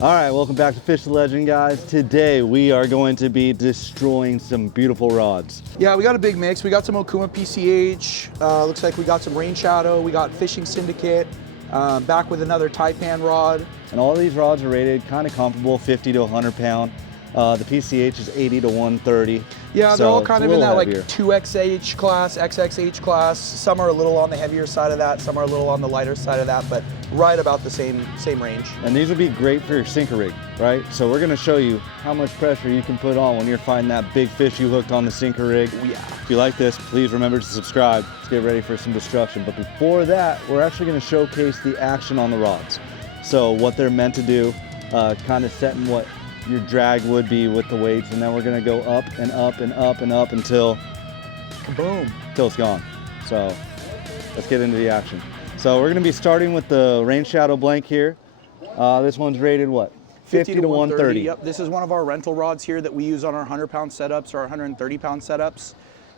All right, welcome back to Fish the Legend, guys. Today we are going to be destroying some beautiful rods. Yeah, we got a big mix. We got some Okuma PCH. Looks like we got some Rainshadow. We got Fishing Syndicate. Back with another Taipan rod. And all these rods are rated kind of comparable, 50 to 100 pound. The PCH is 80 to 130. Yeah, they're all kind of in that heavier. like 2XH class, XXH class. Some are a little on the heavier side of that. Some are a little on the lighter side of that, but right about the same range. And these would be great for your sinker rig, right? So we're gonna show you how much pressure you can put on when you're finding that big fish you hooked on the sinker rig. Oh, yeah. If you like this, please remember to subscribe. Let's get ready for some destruction. But before that, we're actually gonna showcase the action on the rods. So what they're meant to do, kind of setting what your drag would be with the weights, and then we're gonna go up and up and up and up until Kaboom. Until it's gone. So let's get into the action. So we're gonna be starting with the Rainshadow blank here. This one's rated what? 50 to 130. Yep, this is one of our rental rods here that we use on our 100-pound setups or our 130-pound setups.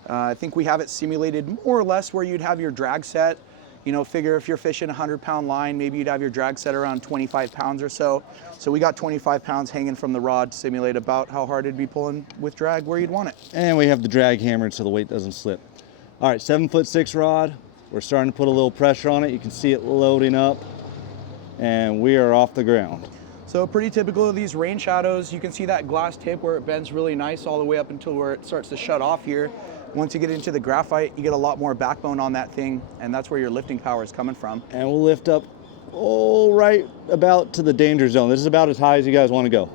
I think we have it simulated more or less where you'd have your drag set. You know, figure if you're fishing a 100-pound line, maybe you'd have your drag set around 25 pounds or so. So we got 25 pounds hanging from the rod to simulate about how hard it'd be pulling with drag where you'd want it. And we have the drag hammered so the weight doesn't slip. All right, 7'6" rod. We're starting to put a little pressure on it. You can see it loading up, and we are off the ground. So pretty typical of these Rainshadows. You can see that glass tip where it bends really nice all the way up until where it starts to shut off here. Once you get into the graphite, you get a lot more backbone on that thing, and that's where your lifting power is coming from. And we'll lift up, right about to the danger zone. This is about as high as you guys want to go.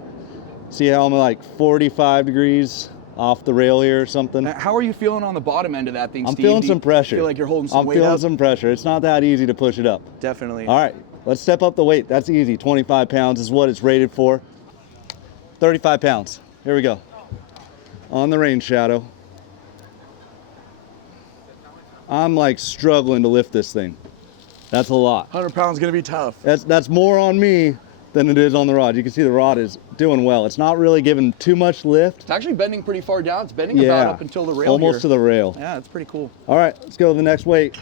See how I'm like 45 degrees off the rail here or something? How are you feeling on the bottom end of that thing, Steve? I'm feeling some pressure. Feel like you're holding some weight up? I'm feeling some pressure. It's not that easy to push it up. Definitely. All right, let's step up the weight. That's easy. 25 pounds is what it's rated for. 35 pounds. Here we go. On the Rainshadow. I'm like struggling to lift this thing. That's a lot. 100 pounds gonna be tough. That's more on me than it is on the rod. You can see the rod is doing well. It's not really giving too much lift. It's actually bending pretty far down. It's bending about up until the rail almost here. to the rail. Yeah, it's pretty cool. All right, let's go to the next weight.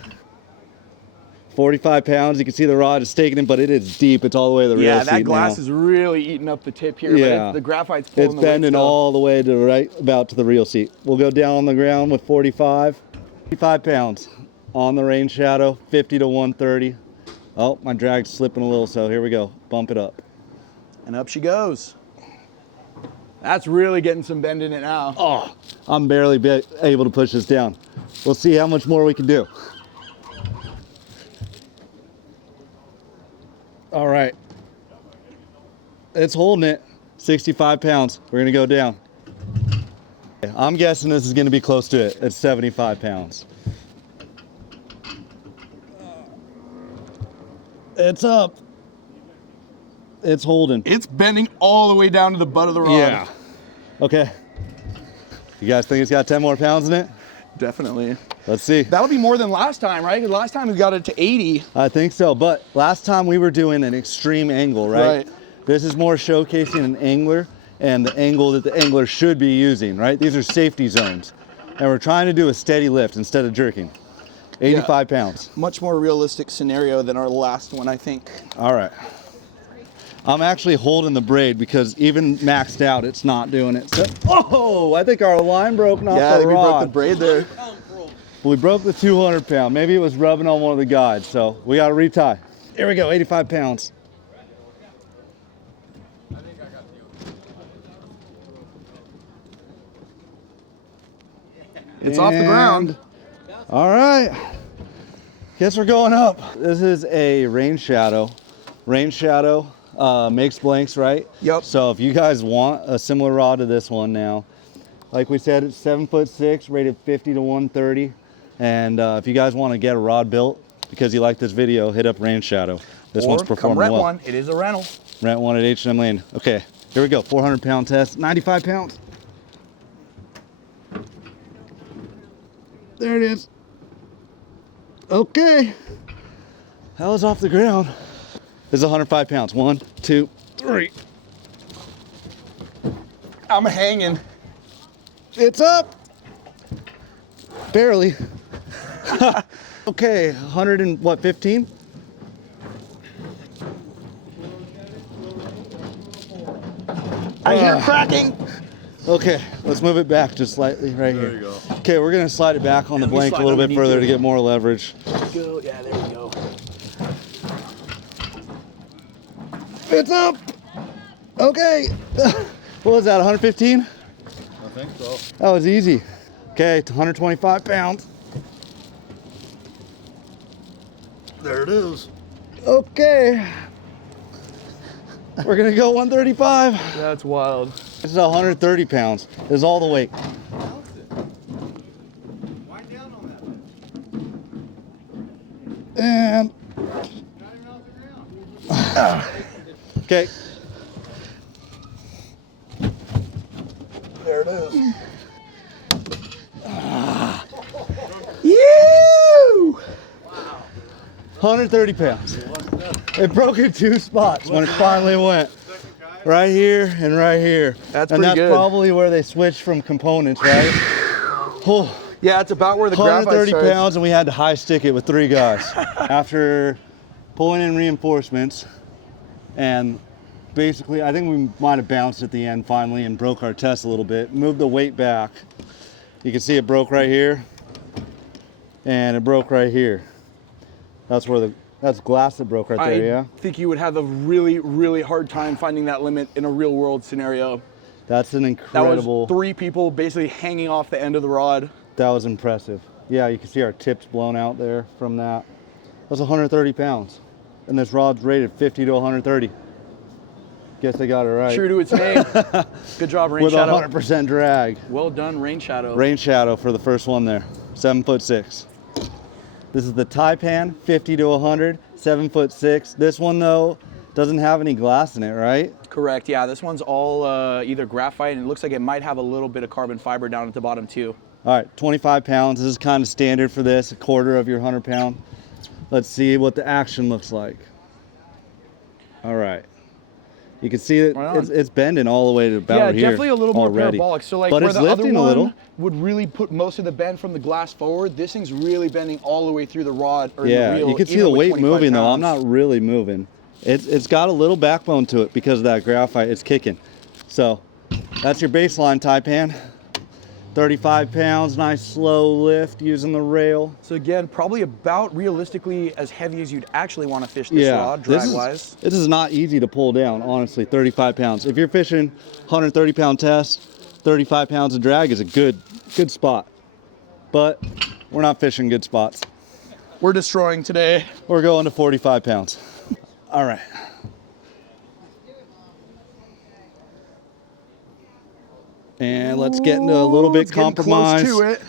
45 pounds. You can see the rod is taking it, but it is deep. It's all the way to the rail seat that glass now. is really eating up the tip here. Yeah. But the graphite's pulling It's the weight bending still. all the way to about to the reel seat. We'll go down on the ground with 45. 55 pounds on the Rainshadow, 50 to 130. Oh, my drag's slipping a little, so here we go. Bump it up. And up she goes. That's really getting some bend in it now. Oh, I'm barely able to push this down. We'll see how much more we can do. All right. It's holding it. 65 pounds. We're gonna go down. I'm guessing this is gonna be close to it. It's 75 pounds. It's up. It's holding. It's bending all the way down to the butt of the rod. Yeah. Okay. You guys think it's got 10 more pounds in it? Definitely. Let's see. That'll be more than last time, right? Because last time we got it to 80. I think so, but last time we were doing an extreme angle, right? This is more showcasing an angler and the angle that the angler should be using, right? These are safety zones. And we're trying to do a steady lift instead of jerking. 85 pounds. Much more realistic scenario than our last one, I think. All right. I'm actually holding the braid because even maxed out, it's not doing it. So, oh, I think our line broke, not the rod. We broke the braid there. We broke the 200 pound. Maybe it was rubbing on one of the guides, so we got to retie. Here we go, 85 pounds. It's off the ground. All right, guess we're going up. This is a Rainshadow. Rainshadow makes blanks, right? Yep. So if you guys want a similar rod to this one now, like we said, it's 7'6", rated 50 to 130. And if you guys want to get a rod built because you like this video, hit up Rainshadow. This one's performing well. Rent one. It is a rental. Rent one at H&M Lane. Okay, here we go. 400 pound test, 95 pounds. There it is. Okay. That was off the ground. This is 105 pounds. 1, 2, 3. I'm hanging. It's up. Barely. Okay, 115? I hear cracking. Okay, let's move it back just slightly right here. There you go. Okay, we're gonna slide it back on the blank a little bit further to get more leverage. Go. Yeah, there we go. It's up. Okay. What was that, 115? I think so. That was easy. Okay, 125 pounds. There it is. Okay. We're gonna go 135. That's wild. This is 130 pounds. This is all the weight. Wind down on that. And okay. There it is. You! 130 pounds. It broke in 2 spots when it finally went. Right here and right here. That's and pretty that's good. probably where they switched from components, right? Oh, Yeah, it's about where the graphite 130 starts. pounds, and we had to high stick it with 3 guys. After pulling in reinforcements, and basically, I think we might have bounced at the end finally and broke our test a little bit. Moved the weight back. You can see it broke right here, and it broke right here. That's where that's glass that broke right there, yeah? I think you would have a really, really hard time finding that limit in a real world scenario. That's an That incredible, was 3 people basically hanging off the end of the rod. that was impressive. Yeah, you can see our tips blown out there from that. That's 130 pounds. And this rod's rated 50 to 130. Guess they got it right. True to its name. Good job, With Rainshadow. 100% drag. Well done, Rainshadow. Rainshadow for the first one there. 7'6". This is the Taipan 50 to 100, 7'6". This one though doesn't have any glass in it, right? Correct, yeah. This one's all either graphite, and it looks like it might have a little bit of carbon fiber down at the bottom too. All right, 25 pounds. This is kind of standard for this, a quarter of your 100 pound. Let's see what the action looks like. All right. You can see that Right on. it's bending all the way to about here. Yeah, definitely a little more already. parabolic. So like But where it's the other lifting a little. one would really put most of the bend from the glass forward, this thing's really bending all the way through the rod or Yeah, the reel. you can see even the with weight 25 moving though. I'm pounds. not really moving. It's got a little backbone to it because of that graphite. It's kicking. So that's your baseline Taipan. 35 pounds, nice slow lift using the rail. So again, probably about realistically as heavy as you'd actually want to fish this rod, drag-wise. This is not easy to pull down, honestly, 35 pounds. If you're fishing 130 pound test, 35 pounds of drag is a good spot. But we're not fishing good spots. We're destroying today. We're going to 45 pounds. All right. And let's get into a little bit It's getting compromise. close to it.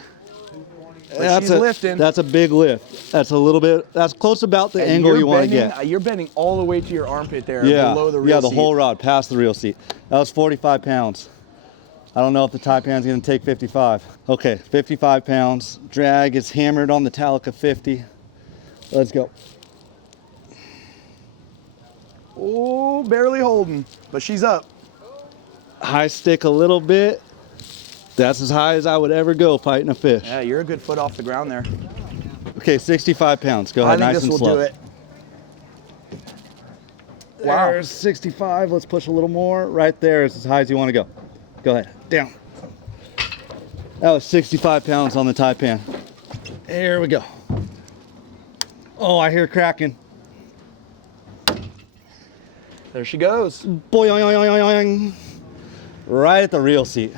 But That's she's lifting. That's a big lift. That's a little bit, that's close about the And angle you're you want to bending- get. You're bending all the way to your armpit there, Yeah, below the reel yeah, the seat. whole rod, past the reel seat. That was 45 pounds. I don't know if the Taipan's gonna take 55. Okay, 55 pounds. Drag is hammered on the Talica 50. Let's go. Oh, barely holding, but she's up. High stick a little bit. That's as high as I would ever go fighting a fish. Yeah, you're a good foot off the ground there. Okay, 65 pounds. Go I ahead, think nice this and will slow. do it. Wow. There's 65. Let's push a little more. Right there is as high as you want to go. Go ahead. Down. That was 65 pounds on the Taipan. Here we go. Oh, I hear cracking. There she goes. Boing. Right at the reel seat.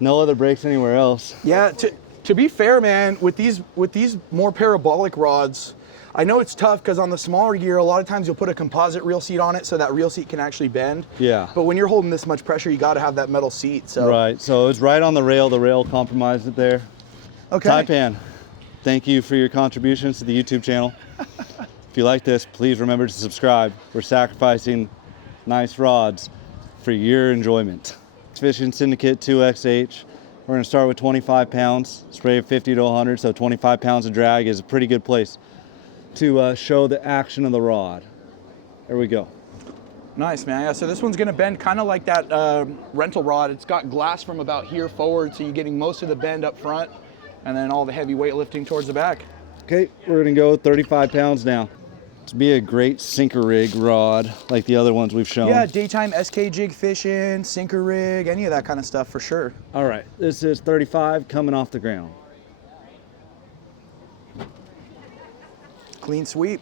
No other breaks anywhere else. Yeah, to be fair, man, with these more parabolic rods, I know it's tough because on the smaller gear, a lot of times you'll put a composite reel seat on it so that reel seat can actually bend. Yeah. But when you're holding this much pressure, you got to have that metal seat. So. Right, so it's right on the rail. The rail compromised it there. Okay. Taipan, thank you for your contributions to the YouTube channel. If you like this, please remember to subscribe. We're sacrificing nice rods for your enjoyment. Fishing Syndicate 2XH. We're gonna start with 25 pounds, spray of 50 to 100, so 25 pounds of drag is a pretty good place to show the action of the rod. There we go. Nice, man. Yeah, so this one's gonna bend kind of like that rental rod. It's got glass from about here forward, so you're getting most of the bend up front, and then all the heavy weight lifting towards the back. Okay, we're gonna go 35 pounds now. to be a great sinker rig rod like the other ones we've shown. Yeah, daytime SK jig fishing, sinker rig, any of that kind of stuff for sure. All right, this is 35 coming off the ground. Clean sweep.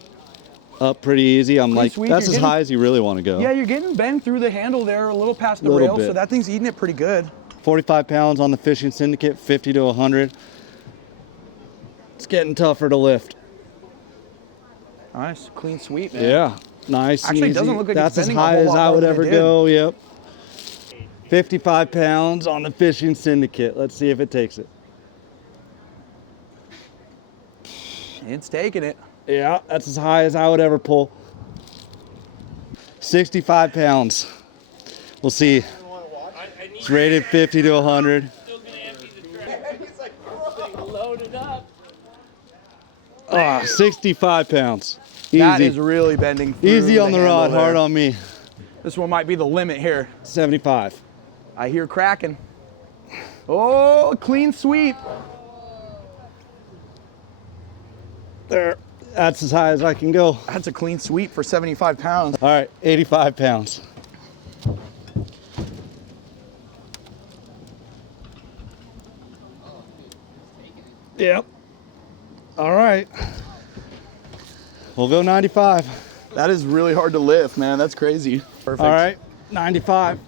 Up pretty easy. I'm like, sweep, that's you're as getting- high as you really want to go. Yeah, you're getting bend through the handle there, a little past the Little rail, bit. so that thing's eating it pretty good. 45 pounds on the Fishing Syndicate, 50 to 100. It's getting tougher to lift. Nice, clean sweep, man. Yeah, nice. and Actually, it easy. doesn't look like that's it's as bending a high whole as lot I more would than it ever did. go. Yep. 55 pounds on the Fishing Syndicate. Let's see if it takes it. It's taking it. Yeah, that's as high as I would ever pull. 65 pounds. We'll see. It's rated 50 to 100. Ah, 65 pounds. Easy. That is really bending through Easy on the handle rod, there. hard on me. This one might be the limit here. 75. I hear cracking. Oh, clean sweep. There. That's as high as I can go. That's a clean sweep for 75 pounds. All right, 85 pounds. Yep. All right. We'll go 95. That is really hard to lift, man. That's crazy. Perfect. All right, 95.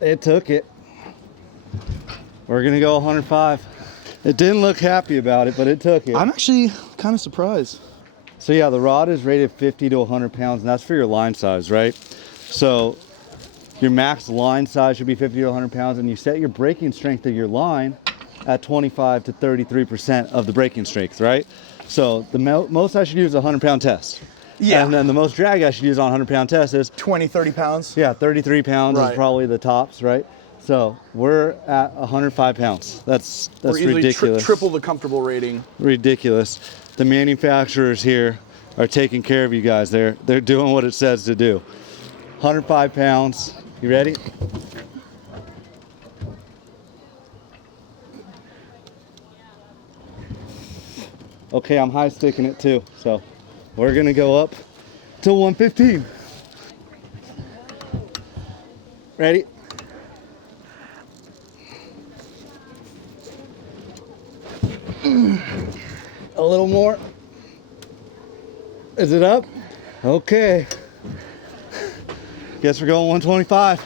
It took it. We're gonna go 105. It didn't look happy about it, but it took it. I'm actually kind of surprised. So yeah, the rod is rated 50 to 100 pounds, and that's for your line size, right? So your max line size should be 50 to 100 pounds, and you set your breaking strength of your line at 25 to 33% of the breaking strength, right? So the most I should use is a 100-pound test. Yeah. And then the most drag I should use on a 100-pound test is, 20, 30 pounds. yeah, 33 pounds Right. is probably the tops, right? So we're at 105 pounds. That's We're easily ridiculous. triple the comfortable rating. Ridiculous. The manufacturers here are taking care of you guys. They're doing what it says to do. 105 pounds. You ready? Okay, I'm high sticking it too. So we're gonna go up to 115. Ready? A little more. Is it up? Okay. Guess we're going 125.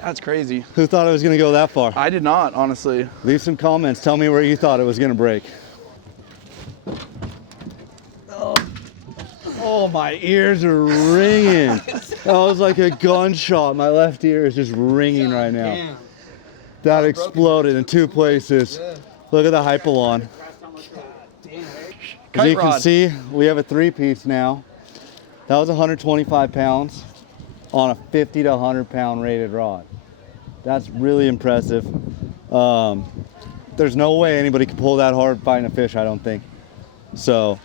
That's crazy. Who thought it was gonna go that far? I did not, honestly. Leave some comments. Tell me where you thought it was gonna break. Oh, my ears are ringing. That was like a gunshot. My left ear is just ringing right now. Damn. That exploded in two places. Look at the hypalon. As Kite you can rod. see, we have a 3-piece now. That was 125 pounds on a 50 to 100 pound rated rod. That's really impressive. There's no way anybody can pull that hard fighting a fish, I don't think. So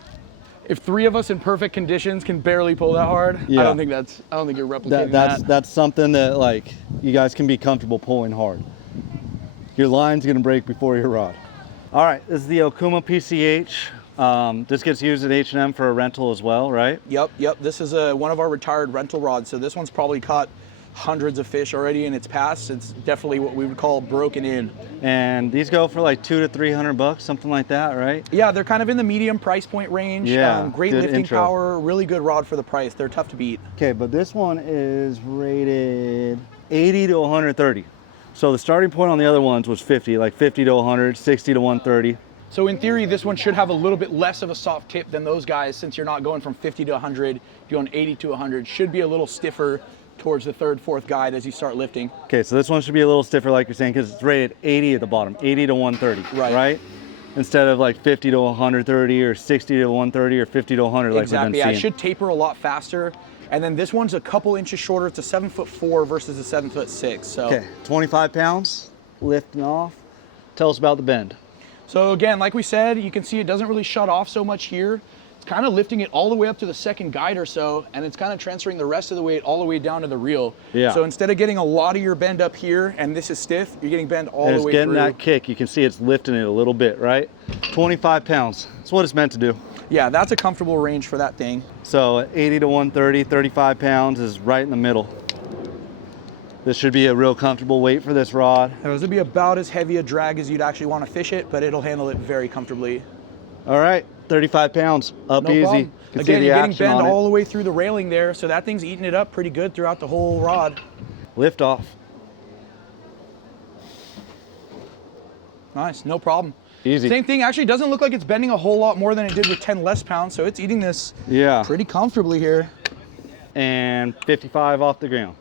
If 3 of us in perfect conditions can barely pull that hard, Yeah. I don't think you're replicating that's something that like you guys can be comfortable pulling hard. Your line's gonna break before your rod. All right, this is the Okuma PCH. This gets used at H&M for a rental as well, right? Yep. This is one of our retired rental rods. So this one's probably caught hundreds of fish already in its past. It's definitely what we would call broken in. And these go for like $200 to $300, something like that, right? Yeah, they're kind of in the medium price point range. Yeah, Great good lifting intro. power, really good rod for the price. They're tough to beat. Okay, but this one is rated 80 to 130. So the starting point on the other ones was 50, like 50 to 100, 60 to 130. So in theory, this one should have a little bit less of a soft tip than those guys, since you're not going from 50 to 100, you're going 80 to 100. Should be a little stiffer towards the third, fourth guide as you start lifting. Okay, so this one should be a little stiffer, like you're saying, because it's rated 80 at the bottom, 80 to 130, Right. Instead of like 50 to 130 or 60 to 130 or 50 to 100 like Exactly, we've been yeah, it seeing. should taper a lot faster. And then this one's a couple inches shorter. It's a 7'4" versus a 7'6". So. Okay, 25 pounds, lifting off. Tell us about the bend. So again, like we said, you can see it doesn't really shut off so much here. kind of lifting it all the way up to the second guide or so, and it's kind of transferring the rest of the weight all the way down to the reel. Yeah. So instead of getting a lot of your bend up here and this is stiff, you're getting bend all the way through. It's getting that kick. You can see it's lifting it a little bit, right? 25 pounds. That's what it's meant to do. Yeah, that's a comfortable range for that thing. So 80 to 130, 35 pounds is right in the middle. This should be a real comfortable weight for this rod. This would be about as heavy a drag as you'd actually want to fish it, but it'll handle it very comfortably. All right, 35 pounds, up No easy. problem. You can Again, see the you're getting action bend on all it. the way through the railing there, so that thing's eating it up pretty good throughout the whole rod. Lift off. Nice, no problem. Easy. Same thing, actually doesn't look like it's bending a whole lot more than it did with 10 less pounds, so it's eating this Yeah. pretty comfortably here. And 55 off the ground.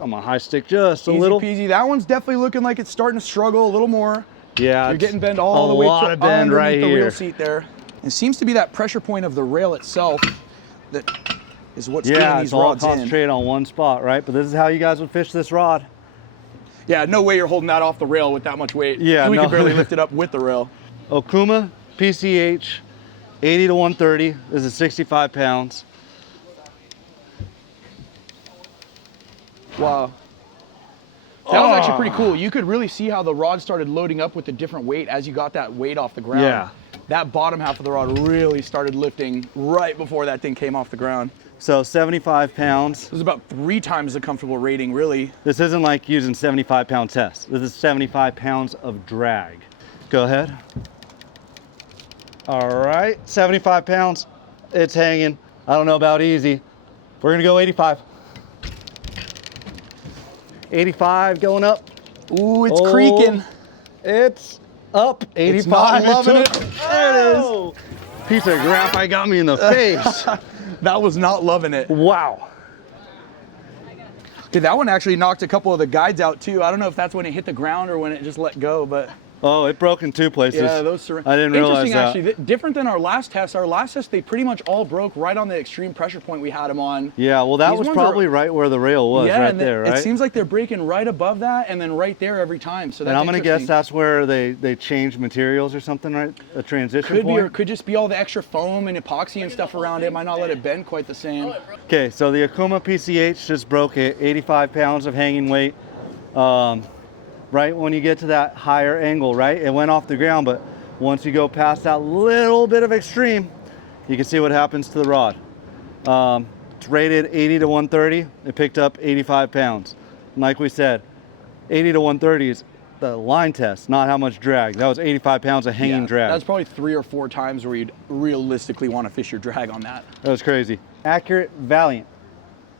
I'm gonna high stick just a Easy little. peasy. That one's definitely looking like it's starting to struggle a little more. Yeah, You're it's getting bend all the way a lot of bend underneath right the here. reel seat there. It seems to be that pressure point of the rail itself that is what's getting Yeah, these it's all rods in. concentrated on one spot, right? But this is how you guys would fish this rod. Yeah, no way you're holding that off the rail with that much weight. Yeah, we no. can barely lift it up with the rail. Okuma PCH, 80 to 130. This is 65 pounds. Wow. That was actually pretty cool. You could really see how the rod started loading up with a different weight as you got that weight off the ground. Yeah. That bottom half of the rod really started lifting right before that thing came off the ground. So 75 pounds. This is about 3 times the comfortable rating, really. This isn't like using 75-pound test. This is 75 pounds of drag. Go ahead. All right, 75 pounds. It's hanging. I don't know about easy. We're gonna go 85. 85 going up. Ooh, it's Oh, creaking. It's up. 85. It's not loving it. took. There it is. Oh, piece of graphite got me in the face. That was not loving it. Wow. Dude, that one actually knocked a couple of the guides out too. I don't know if that's when it hit the ground or when it just let go, but Oh, it broke in 2 places. yeah, those I didn't realize Interesting, that. actually. Different than our last test. Our last test, they pretty much all broke right on the extreme pressure point we had them on. Yeah, well, that These was ones probably right where the rail was, Yeah, right and there, right? It seems like they're breaking right above that and then right there every time. So that's And I'm gonna guess interesting. that's where they changed materials or something, right? A transition Could be, point. or could just be all the extra foam and epoxy and stuff around it. Might not let it bend quite the same. Okay, so the Okuma PCH just broke it, 85 pounds of hanging weight. Right when you get to that higher angle, right? It went off the ground, but once you go past that little bit of extreme, you can see what happens to the rod. It's rated 80 to 130. It picked up 85 pounds. And like we said, 80 to 130 is the line test, not how much drag. That was 85 pounds of hanging drag. That's probably 3 or 4 times where you'd realistically want to fish your drag on that. That was crazy. Accurate Valiant,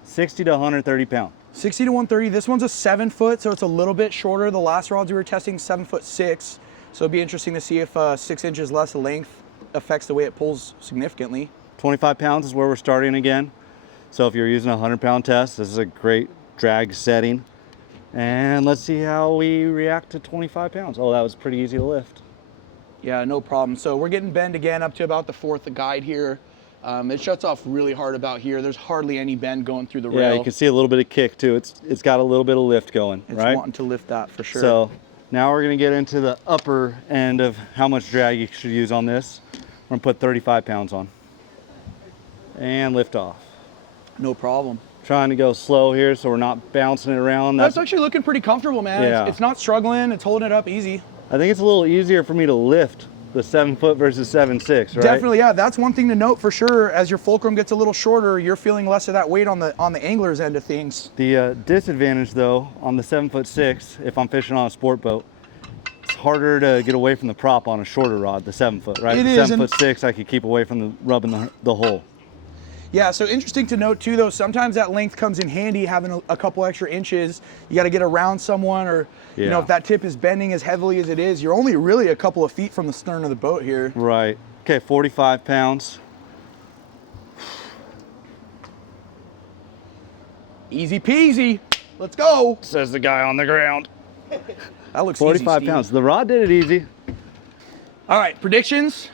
60 to 130 pounds. 60 to 130. This one's a 7 foot, so it's a little bit shorter. The last rods we were testing 7'6", so it'd be interesting to see if 6 inches less length affects the way it pulls significantly. 25 pounds is where we're starting again. So if you're using a 100-pound test, this is a great drag setting. And let's see how we react to 25 pounds. Oh, that was pretty easy to lift. Yeah, no problem. So we're getting bend again up to about the 4th guide here. It shuts off really hard about here. There's hardly any bend going through the rail. Yeah, you can see a little bit of kick too. It's got a little bit of lift going, It's right? wanting to lift that for sure. So now we're gonna get into the upper end of how much drag you should use on this. We're gonna put 35 pounds on. And lift off. No problem. Trying to go slow here so we're not bouncing it around. That's actually looking pretty comfortable, man. Yeah. It's not struggling. It's holding it up easy. I think it's a little easier for me to lift the 7 foot versus 7'6", right? Definitely, yeah. That's one thing to note for sure. As your fulcrum gets a little shorter, you're feeling less of that weight on the angler's end of things. The disadvantage though, on the 7'6", if I'm fishing on a sport boat, it's harder to get away from the prop on a shorter rod, the 7 foot, right? It the is, 7'6", I could keep away from the rubbing the hole. Yeah, so interesting to note too, though, sometimes that length comes in handy, having a couple extra inches. You got to get around someone, or you know, Yeah. if that tip is bending as heavily as it is, you're only really a couple of feet from the stern of the boat here. Right. Okay, 45 pounds. Easy peasy. Let's go. Says the guy on the ground. That looks 45 easy, pounds. Steve. The rod did it easy. All right, predictions?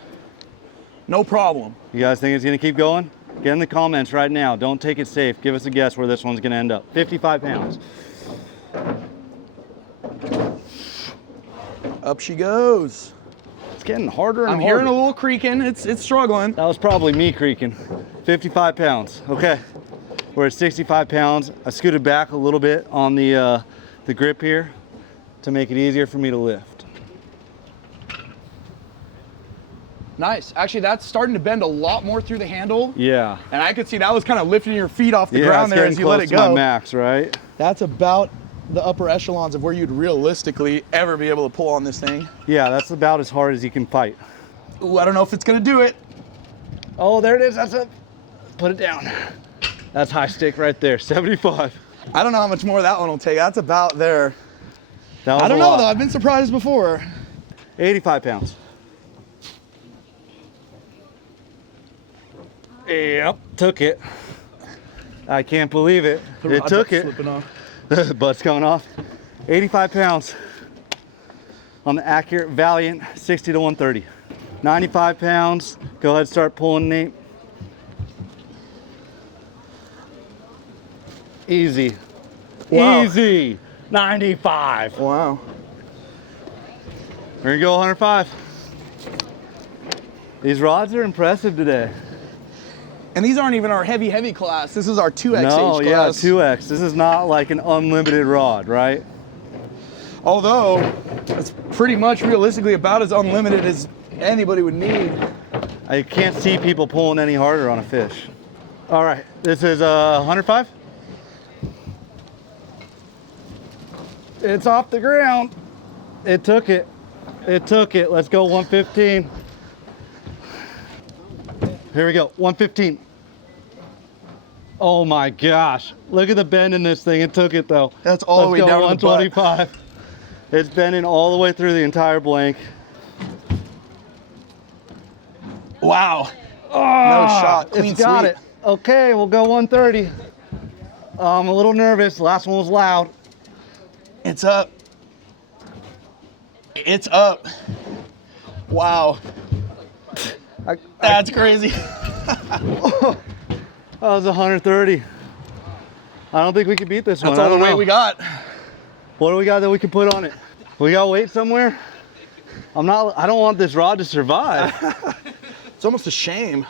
No problem. You guys think it's gonna keep going? Get in the comments right now. Don't take it safe. Give us a guess where this one's gonna end up. 55 pounds. Up she goes. It's getting harder and I'm harder. hearing a little creaking. It's struggling. That was probably me creaking. 55 pounds. Okay, we're at 65 pounds. I scooted back a little bit on the grip here to make it easier for me to lift. Nice. Actually, that's starting to bend a lot more through the handle. Yeah. And I could see that was kind of lifting your feet off the Yeah, ground it's there getting as you close let it to my go. max, right? That's about the upper echelons of where you'd realistically ever be able to pull on this thing. Yeah, that's about as hard as you can fight. Ooh, I don't know if it's gonna do it. Oh, there it is. That's it. Put it down. That's high stick right there. 75. I don't know how much more that one will take. That's about there. That was I don't a know lot. though. I've been surprised before. 85 pounds. Yep, took it. I can't believe it. It took it. Slipping off. Butt's coming off. 85 pounds on the accurate Valiant 60 to 130. 95 pounds. Go ahead, start pulling, Nate. Easy. Wow. Easy. 95. Wow. We're gonna go 105. These rods are impressive today. And these aren't even our heavy class. This is our 2XH No, yeah, class. 2X. This is not like an unlimited rod, right? Although, it's pretty much realistically about as unlimited as anybody would need. I can't see people pulling any harder on a fish. All right, this is 105. It's off the ground. It took it. It took it. Let's go 115. Here we go, 115. Oh my gosh. Look at the bend in this thing. It took it though. That's all the way down to the butt. 125. It's bending all the way through the entire blank. Wow. Oh, No shot. Clean it's got sweep. it. Okay, we'll go 130. I'm a little nervous. Last one was loud. It's up. It's up. Wow. That's crazy. That was 130. I don't think we can beat this one. That's all I the don't weight know. we got. What do we got that we can put on it? We got weight somewhere? I don't want this rod to survive. It's almost a shame.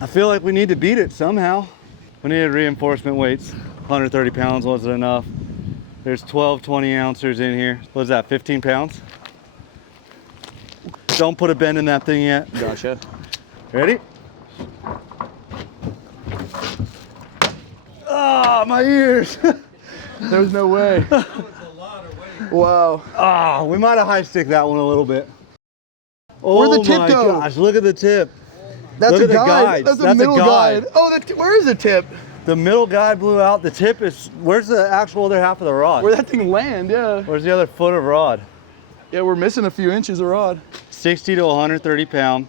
I feel like we need to beat it somehow. We needed reinforcement weights. 130 pounds wasn't enough. There's 12 20 ounces in here. What's that, 15 pounds? Don't put a bend in that thing yet. Gotcha. Ready? Ah, my ears. There's no way. Wow. Ah, we might have high stick that one a little bit. Oh, Where'd the tip my go? gosh, look at the tip. That's Look a at the guide. guides. That's a That's a middle guide. guide. Oh, where is the tip? The middle guide blew out. The tip is, where's the actual other half of the rod? Where'd that thing land? Yeah. Where's the other foot of rod? Yeah, we're missing a few inches of rod. 60 to 130 pound.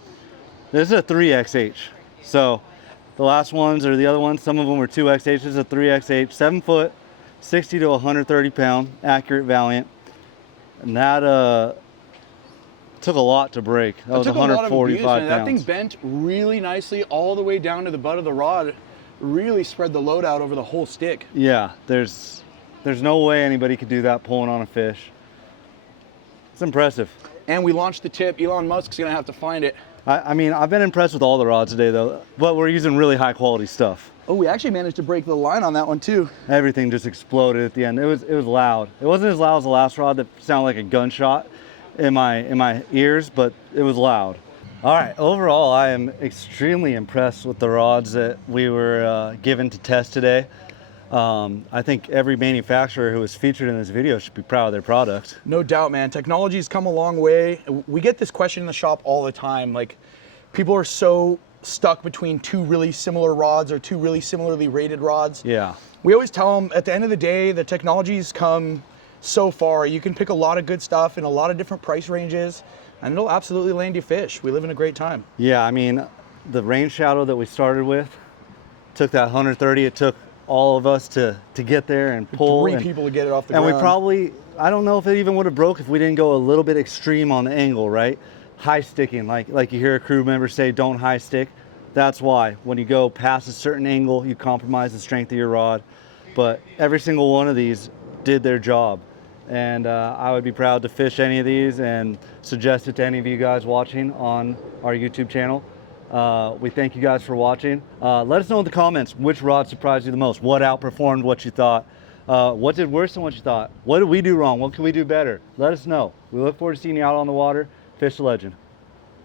This is a 3XH. So the last ones or the other ones, some of them were 2XH. This is a 3XH, 7 foot, 60 to 130 pound, accurate Valiant. And that took a lot to break. That was It took a lot of 145 abuse, man. pounds. That thing bent really nicely all the way down to the butt of the rod. Really spread the load out over the whole stick. Yeah, there's no way anybody could do that pulling on a fish. It's impressive. And we launched the tip. Elon Musk's gonna have to find it. I mean, I've been impressed with all the rods today though, but we're using really high quality stuff. Oh, we actually managed to break the line on that one too. Everything just exploded at the end. It was loud. It wasn't as loud as the last rod that sounded like a gunshot in my ears, but it was loud. All right, overall, I am extremely impressed with the rods that we were given to test today. I think every manufacturer who was featured in this video should be proud of their product. No doubt, man. Technology's come a long way. We get this question in the shop all the time. Like, people are so stuck between two really similar rods or two really similarly rated rods. Yeah. We always tell them, at the end of the day, the technology's come so far. You can pick a lot of good stuff in a lot of different price ranges, and it'll absolutely land you fish. We live in a great time. Yeah, I mean, the Rainshadow that we started with took that 130. It took all of us to get there and pull. Three people to get it off the ground. And we probably, I don't know if it even would have broke if we didn't go a little bit extreme on the angle, right? High sticking, like you hear a crew member say, don't high stick. That's why. When you go past a certain angle, you compromise the strength of your rod. But every single one of these did their job. and I would be proud to fish any of these and suggest it to any of you guys watching on our YouTube channel. We thank you guys for watching. Let us know in the comments which rod surprised you the most, what outperformed what you thought, what did worse than what you thought, what did we do wrong, what can we do better? Let us know. We look forward to seeing you out on the water. Fish the legend.